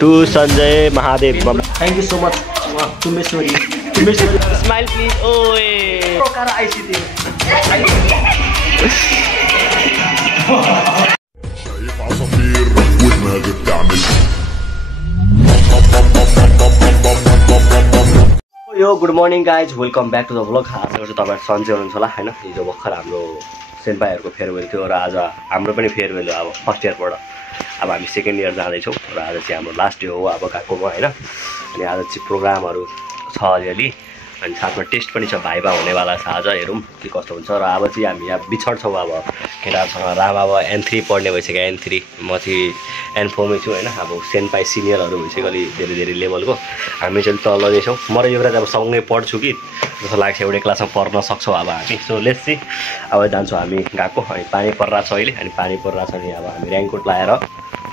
To Sanjay Mahadev. Thank you so much. To Meshwari. Smile please. Oi. Prokara ICT. Yo, good morning guys. Welcome back to the vlog. आज चाहिँ तपाईहरु सन्चै हुनुहुन्छ होला हैन? हिजो भर्खर हाम्रो सेन्पाइहरुको फेयरवेल थियो र आज हाम्रो पनि फेयरवेल हो। अब फर्स्ट इयरबाट अब हामी सेकेन्ड इयर जाँदैछौँ र आज चाहिँ हाम्रो लास्ट डे हो अब गएकोमा हैन। अनि आज चाहिँ प्रोग्रामहरु छ अलिअलि अनि साथमा टेस्ट पनि छ, भाइबा हुनेवाला छ। आज हेरौँ के कस्तो हुन्छ। र अब चाहिँ हामी यहाँ बिछड्छौँ अब केटाहरूसँग। राम अब N3 पढ्ने भइसक्यो, N3 म चाहिँ N4 मै छु हैन। अब सेन्पाइ सिनियरहरू भइसक्यो अलि धेरै लेभलको। हामी चाहिँ तल नै छौँ। म र युवराज अब सँगै पढ्छु कि जस्तो लाग्छ, एउटै क्लासमा पढ्न सक्छौँ अब हामी। सो लेट्स सी अब जान्छौँ हामी गएको। अनि पानी परिरहेको छ अहिले, अनि पानी परिरहेको छ अनि अब हामी रेनकोट लगाएर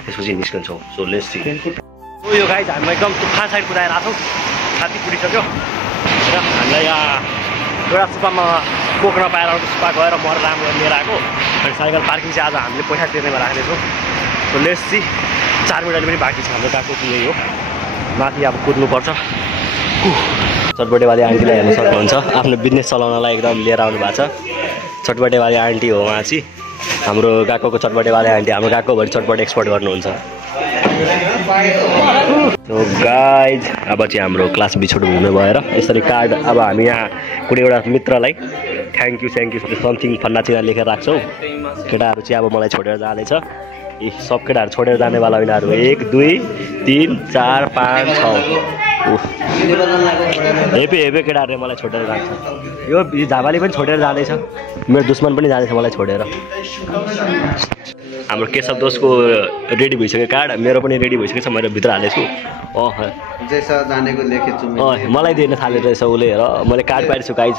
त्यसपछि निस्कन्छौँ। So let's see. यो गाइज हामी एकदम तुफान साइड कुदाएर आएको छौँ, छाती पुगिसक्यो र हामीलाई यहाँ एउटा सुपामा कोक नपाएर अर्को सुपा गएर म राम्रो लिएर आएको। अनि साइकल पार्किङ चाहिँ आज हामीले पैसा तिर्नेमा राख्नेछौँ। So let's see. 4 मिनट पनि बाँकी छ हाम्रो गएको चाहिँ यही हो। माथि अब कुद्नुपर्छ। चटपटेवाली आन्टीलाई हेर्न सक्नुहुन्छ, आफ्नो बिजनेस चलाउनलाई एकदम लिएर आउनु भएको छ। चटपटेवाली आन्टी हो उहाँ चाहिँ, हाम्रो गएको चटपटेवाली आन्टी। हाम्रो गएको भरि चटपट एक्सपोर्ट गर्नुहुन्छ। सो गाइज अब चाहिँ हाम्रो क्लास बिछोड हुने भएर यसरी कार्ड अब हामी यहाँ कुनै एउटा मित्रलाई थ्याङ्क यू समथिङ फन्ना चिना लेखेर राख्छौँ। केटाहरू चाहिँ अब मलाई छोडेर जाँदैछ। यी सब केटाहरू छोडेर जानेवाला यिनीहरू 1 2 3 4 5 6 हेपे केटाहरूले मलाई छोडेर जान्छ। यो झाबाले पनि छोडेर जाँदैछ, मेरो दुश्मन पनि जाँदैछ मलाई छोडेर। हाम्रो केशव दोषको रेडी भइसक्यो कार्ड, मेरो पनि रेडी भइसकेको छ, मैले भित्र हालेछु। मलाई दिन थालेको रहेछ उसले। हेर मैले कार्ड पाइरहेछु गाइस।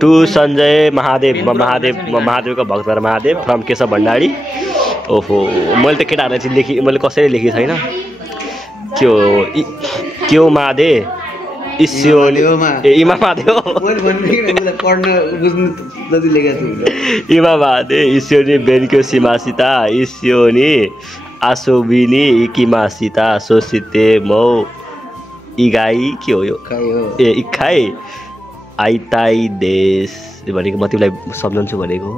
टु सञ्जय महादेव, महादेवको भक्त महादेव फ्रम केशव भण्डारी। ओहो मैले त केटाहरूलाई चाहिँ मैले कसरी लेखेको छैन। क्यो महादेव इमा महादेव ईश्वरी बेनको सीमासिता ईश्वरी आशोबिनी इकिमासिता सोसिते मौ इगाई के हो यो इखाई आइताई देश भनेको म तिमीलाई सम्झन्छु भनेको।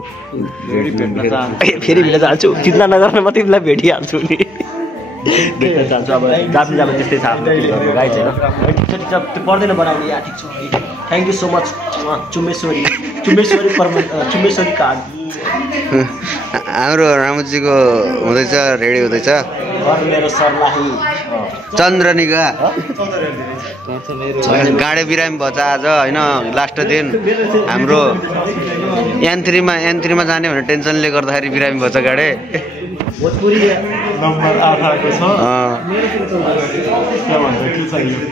फेरि भेट्न जान्छु, चिन्ता नगर्न म तिमीलाई भेटिहाल्छु नि। भेट्न जान्छु अब जाप्ने त्यस्तै छ आफ्नो गाइज होइन। ठिक छ त्यो पर्दैन बनाउने। या ठिक छ। Thank you so much Chumbeshwari card. हाम्रो रामुजीको हुँदैछ, रेडी हुँदैछ। मेरो सर्लाही चन्द्रनिगा गाडे बिरामी भएछ आज होइन। लास्ट दिन हाम्रो N3 मा जाने भने टेन्सनले गर्दाखेरि बिरामी भएछ गाडे।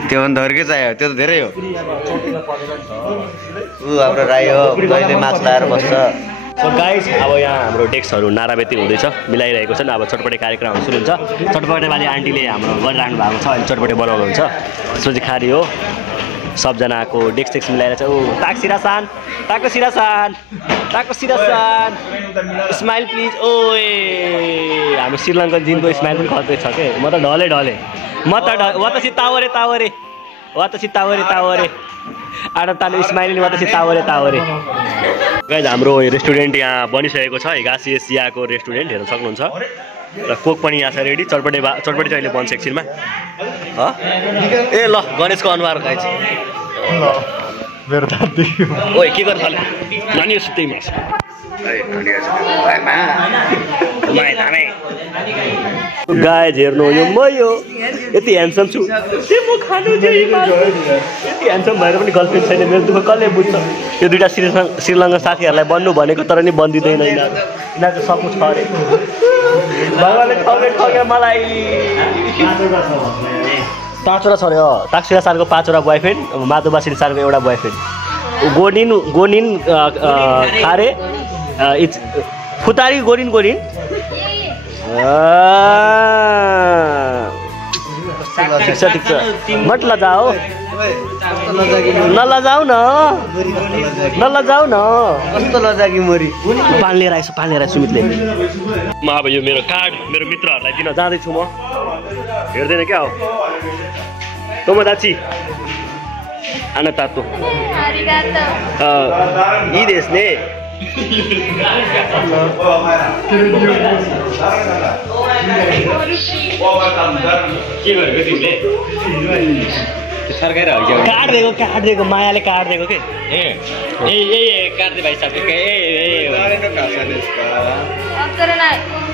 त्योभन्दा के चाहियो, त्यो त धेरै हो। हाम्रो राई हो, जहिले माछ लाएर बस्छ। सो गाइज अब यहाँ हाम्रो डेस्कहरू नाराबेती हुँदैछ, मिलाइरहेको छन्। अब चटपटे कार्यक्रमहरू सुरु हुन्छ। चटपटेवाली आन्टीले हाम्रो गरिराख्नु भएको छ, अनि चटपटे बनाउनुहुन्छ। त्यसपछि खारी हो, सबजनाको डेस्क मिलाएर चाहिँ ताको सिरासान स्माइल प्लिज। ओए हाम्रो श्रीलङ्कन जिनको स्माइल पनि खत्रै छ के। म त ढले वातसी तावरे आडा तानु स्माइल वातसी तावरे। गाइज हाम्रो रेस्टुरेन्ट यहाँ बनिसकेको छ, हिगासियाको रेस्टुरेन्ट हेर्न सक्नुहुन्छ। र कोक पनि यहाँ छ रेडी। चटपटे चाहिँ अहिले बन्छ एकछिनमा। ए ल गणेशको अनुहार गाइज। ओए के गर्छ नानी सुत्दै मास गाइज हेर्नु यो म यति ह्यान्डसम छु। यति ह्यान्डसम भएर पनि गर्लफ्रेन्ड छैन। मेरो दुःख कसले बुझ्छ। यो दुइटा श्रीलङ्का साथीहरूलाई बन्नु भनेको तर नि बन्दिँदैन। यिनीहरूको सक्नु छ अरे। भगवान्ले ठगे मलाई। 5 वटा छ अरे। ताक्सिरा सारको 5 वटा बोयफ्रेन्ड, माधुबासिनी सारको एउटा बोयफ्रेन्ड। गोनिन खारे फुतारी गोरिन ठिक छ मत लजाओ। नलजाऊ न नलजाऊ न कस्तो लजाकी मोरी पानी लिएर आएछु सुमितले म अब यो मेरो कार्ड मेरो मित्रहरूलाई दिन जाँदैछु म हेर्दैन क्या हो तोमोदाची आना तातो यी देश ने के गरेको तिमीले सरकार हो काट दिएको मायाले काट दिएको के ए काट्दै भाइ साहब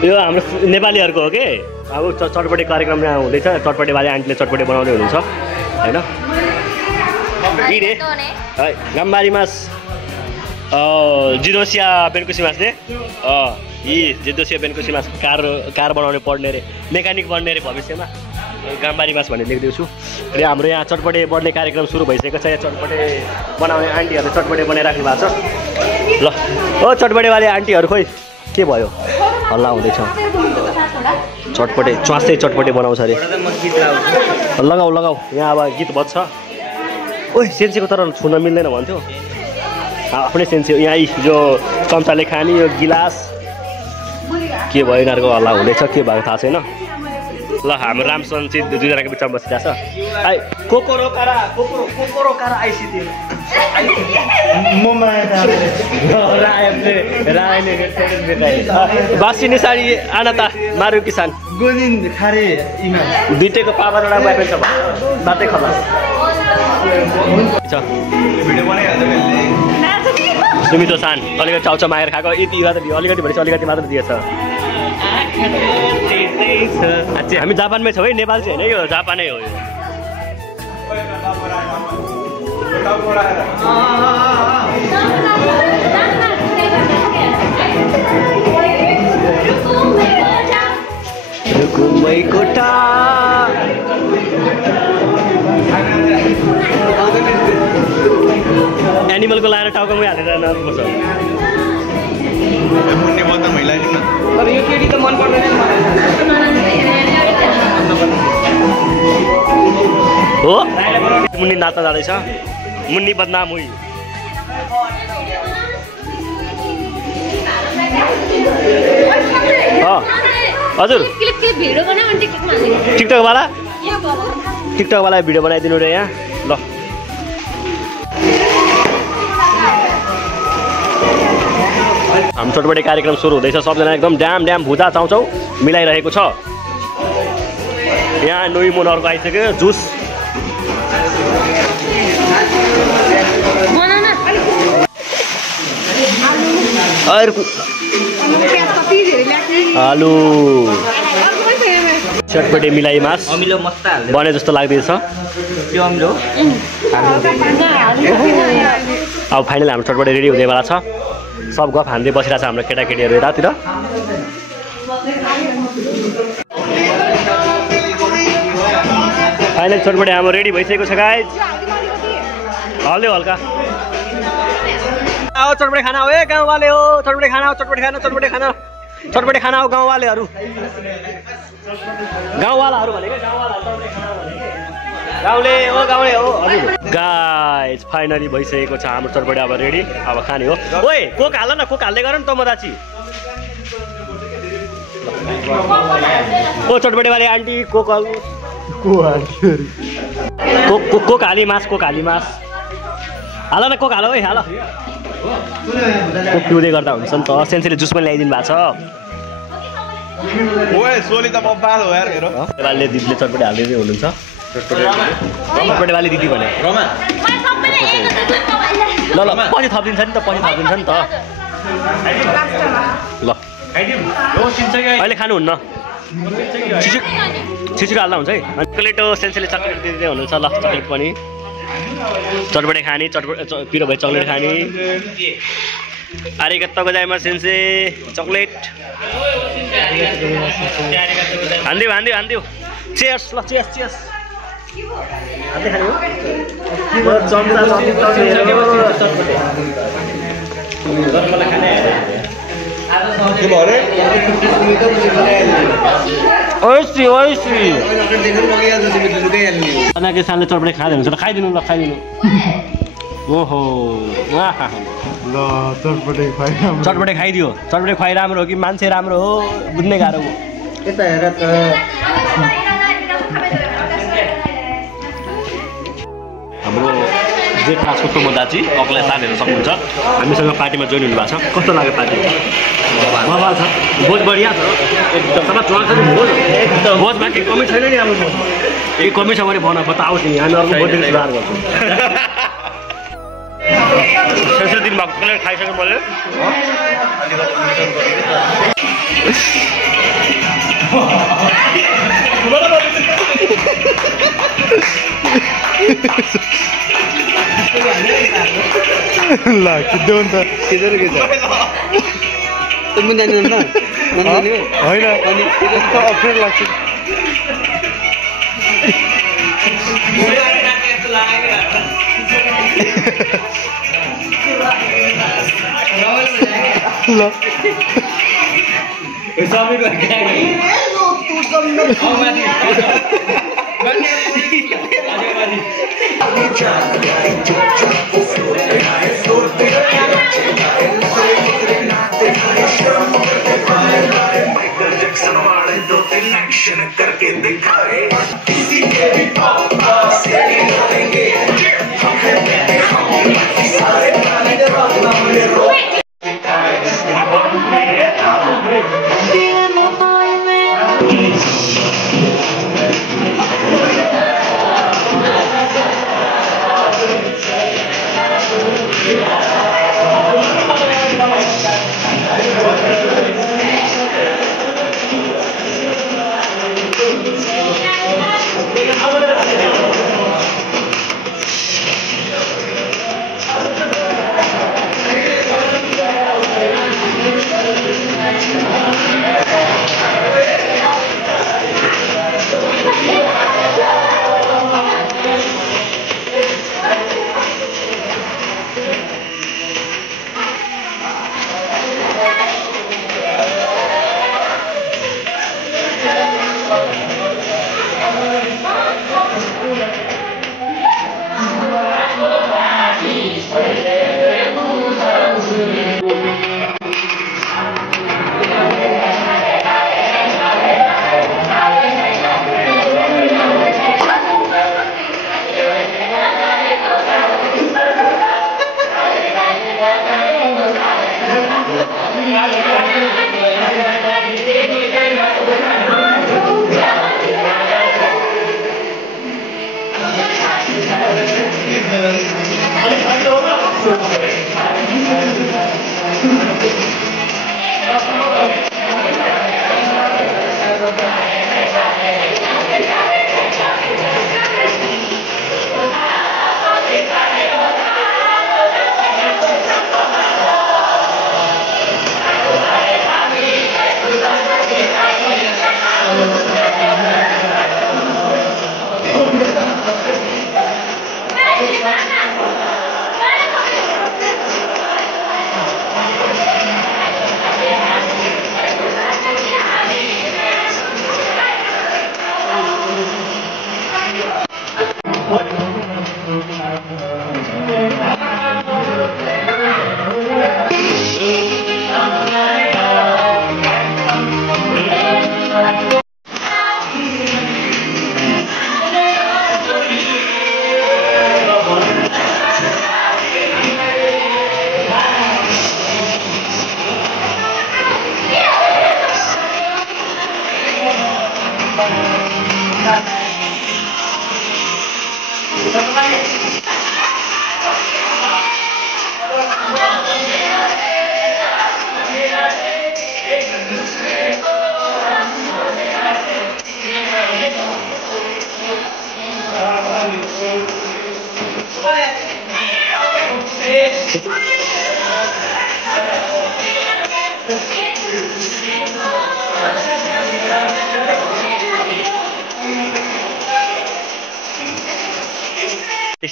यो हाम्रो नेपालीहरूको हो के अब चटपटे कार्यक्रम यहाँ हुँदैछ चटपटे बाले आन्टीले चटपटे बनाउँदै हुनुहुन्छ होइन गाम्बारी मास जिदोसिया बेनकुसी मास दे यी जिदोसिया बेनकुसी मास कार बनाउने पढ्ने अरे मेकानिक बन्ने अरे भविष्यमा गाम्बारी मास भनेर लेखिदिउँछु र हाम्रो यहाँ चटपटे बढ्ने कार्यक्रम सुरु भइसकेको छ यहाँ चटपटे बनाउने आन्टीहरूले चटपटे बनाइराख्नु भएको छ ल ओ चटपटेवाले आन्टीहरू खोइ के भयो हल्ला हुँदैछ चटपटे च्वासै चटपटे बनाउँछ अरे लगाऊ यहाँ अब गीत बज्छ ओइ सेन्सीको तर छुन मिल्दैन भन्थ्यो आफ्नै सेन्सी यहाँ जो चम्चाले खाने यो गिलास के भयो यिनीहरूको हल्ला हुँदैछ के भएको थाहा छैन ल हाम्रो रामसन चाहिँ दुईजनाको बिचमा बसिरहेको छ आई कोकोरो कारा आइसिदियो बासिनी साडी आनाता मारु किसान गोलिन खारे दुईटैको पापा जोडा बाइक छ बातै खलास सुमितो सान अलिकति चाउचाउ मागेर खाएको यति अलिकति भनेपछि अलिकति मात्र दिएछ हामी जापानमै छौँ है नेपाल चाहिँ होइन यो जापानै हो यो एनिमलको लाएर टाउकोमै हालेर नपर्छ तर यो केटी त मन पर्दैन हो मुन्नी नाच्न जाँदैछ मुन्नी बदनाम हुई हजुर टिकटकवाला भिडियो बनाइदिनु रे यहाँ ल हाम्रो चटपटे कार्यक्रम सुरु हुँदैछ सबजना एकदम ड्याम भुजा चाउचाउ मिलाइरहेको छ यहाँ नुई मुनहरूको आइसक्यो जुस आलु चटपटे मिलाइ मास बने जस्तो लाग्दैछ अब फाइनल हाम्रो चटपटे रेडी हुनेवाला छ सब गफ हान्दै बसिरहेको छ हाम्रो केटाकेटीहरू यतातिर फाइनल चटपटे हाम्रो रेडी भइसकेको छ गाइज हल्यो हल्का आओ चटपटे खाना हो ए गाउँवाले हो चटपटे खाना हो चटपटे खाना हो गाउँवालेहरू भनेको गाउँले हो हजुर गाइज फाइनली भइसकेको छ हाम्रो चटपटे अब रेडी अब खाने हो ओए कोक हाल न कोक हाल्दै गर नि त मदाची ओ चटपटेवाले आन्टी कोक हाली मास हाल न कोक हाल है हाल कोक पिउँदै गर्दा हुन्छ नि त सेन्सीले जुस पनि ल्याइदिनु भएको छ दिदीले चटपटे हाल्दै हुनुहुन्छ चटपटेवाले दिदी भने ल पछि थपिदिन्छ नि त ल अहिले खानुहुन्न छिटो हाल्दा हुन्छ है चक्लेट सेन्सीले चक्लेट दिँदै हुनुहुन्छ ल चक्लेट पनि चटपटे खाने पिरो भए चक्लेट खाने आरिगत्ता गोजाइमा सेन्से चक्लेट हान्दियो चेयर्स ल चेयर्स हान्दै खाने हो ओइसी ओइसी देखेर लगिहाल्छ तिमीले लुकाइहाल्ने हो अनाके सानले चटपटे खाँदै हुन्छ ल खाइदिनु ल खाइदिनु ओहो वाह ल चटपटे खाइदियो चटपटे खुवाइ राम्रो हो कि मान्छे राम्रो हो बुझ्नै गाह्रो हो यता हेर त हाम्रो जे क्लासको टोमो दाजी अग्ला साथीहरू सक्नुहुन्छ हामीसँग पार्टीमा जोइन हुनुभएको छ कस्तो लाग्यो पार्टी मजा छ भोज बढिया छ एकदम सबै चुनाव छ नि भोज एकदम भोजमा केही कमी छैन नि हाम्रो केही कमी छ भने भन बताओस् नि हामी अर्को बर्थडे सुधार गर्छौँ सेसो दिन भएको प्लेट खाइसक्यो मैले ल किद्दो नि त किदेर के छ तिमी जान्दैन होइन अनि कस्तो अप्ठ्यारो लाग्छ ल करके दिखाए किसी के भी पापा से लड़ेंगे सारे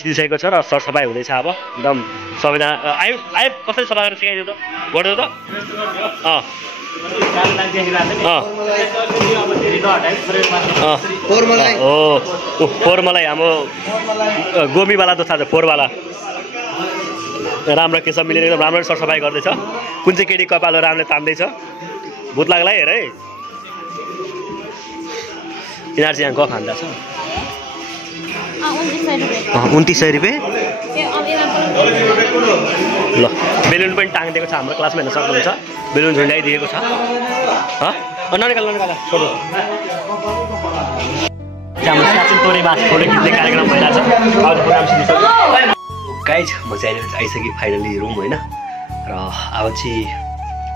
दिइसकेको छ र सरसफाइ हुँदैछ अब एकदम सबैजना आयो आयो कसरी सफा गरेर सिकाइदियो त गर्दै त फोर मलाई हाम्रो गोमीवाला त थाहा छ फोरवाला राम्रो के छ मिलेर एकदम राम्रो सरसफाइ गर्दैछ कुन चाहिँ केटी कपाल राम्रले तान्दैछ भूत लाग्ला हेर है यिनीहरू चाहिँ यहाँ गफ हान्दा छ 2900 रुपियाँ ल बेलुन पनि टाङ्दिएको छ हाम्रो क्लासमा हेर्न सक्नुहुन्छ बेलुन झुन्डाइदिएको छ ननिकाल छोडो हाम्रो साँच्चै तोरीमा फोटो खिच्ने कार्यक्रम भइरहेछ गाइज म चाहिँ आइसकेँ फाइनली रुम होइन र अब चाहिँ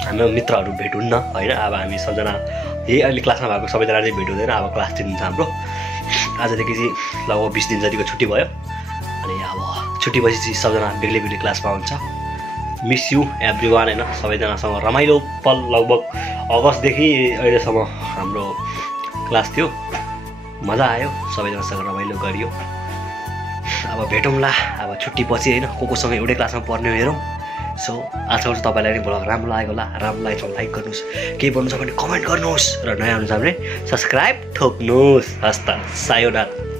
हाम्रो मित्रहरू भेट हुन्न होइन अब हामी सबजना यही अहिले क्लासमा भएको सबैजना चाहिँ भेट हुँदैन अब क्लास 10 हुन्छ हाम्रो आजदेखि चाहिँ लगभग 20 दिन जतिको छुट्टी भयो अनि अब छुट्टी पछि चाहिँ सबजना बेग्लै बेग्लै क्लासमा हुन्छ मिस यु एभ्री वान होइन सबैजनासँग रमाइलो पल लगभग अगस्तदेखि अहिलेसम्म हाम्रो क्लास थियो मजा आयो सबैजनासँग रमाइलो गरियो अब भेटौँला अब छुट्टी पछि होइन कोसँग एउटै क्लासमा पढ्ने हेरौँ सो आजकल चाहिँ तपाईँलाई पनि ब्लग राम्रो लागेको होला राम्रो लागेको छ लाइक गर्नुहोस् केही भन्नु छ भने कमेन्ट गर्नुहोस् र नयाँ हुनुहुन्छ भने सब्सक्राइब ठोक्नुहोस् हस् त सायोनारा